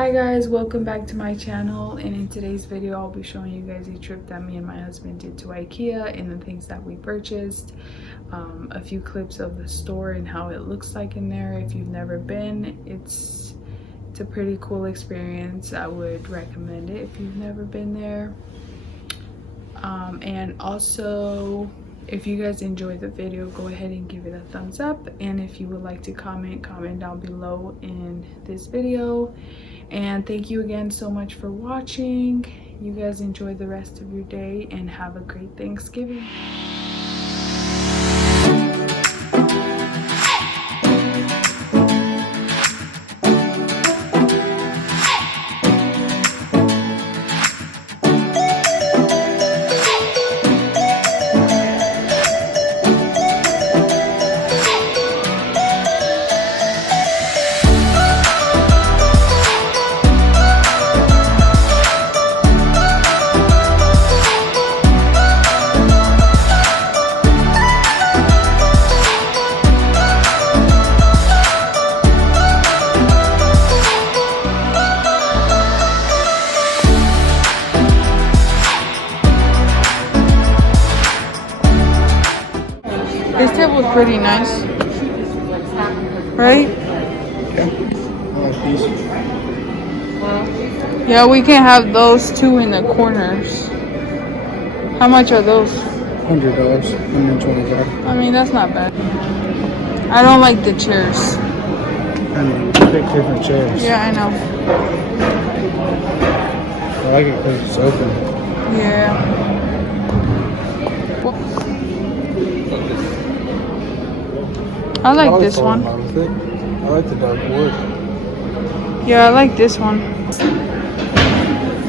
Hi guys, welcome back to my channel, and in today's video I'll be showing you guys a trip that me and my husband did to Ikea and the things that we purchased, a few clips of the store and how it looks like in there. If you've never been, it's a pretty cool experience. I would recommend it if you've never been there. And also, if you guys enjoyed the video, go ahead and give it a thumbs up, and if you would like to comment down below in this video. And thank you again so much for watching. You guys enjoy the rest of your day and have a great Thanksgiving. This table's pretty nice, right? Yeah, I like these. Yeah, we can have those two in the corners. How much are those? $100, $125. I mean, that's not bad. I don't like the chairs. I mean, pick different chairs. Yeah, I know. I like it because it's open. Yeah. I like this one. I like the dark wood. Yeah, I like this one.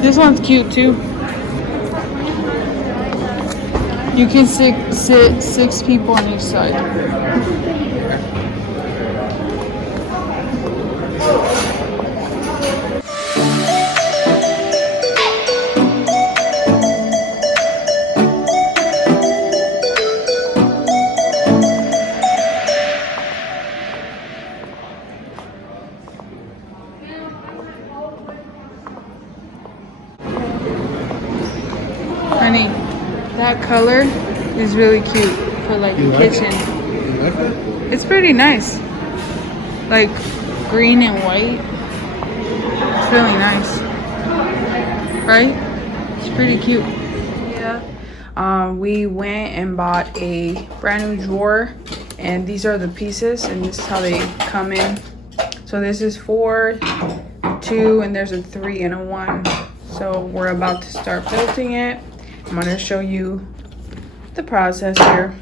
This one's cute too. You can sit 6 people on each side. Honey, that color is really cute for like a kitchen. You like it? It's pretty nice. Like green and white. It's really nice. Right? It's pretty cute. Yeah. We went and bought a brand new drawer, and these are the pieces, and this is how they come in. So this is 4, 2, and there's a 3 and a 1. So we're about to start building it. I'm going to show you the process here.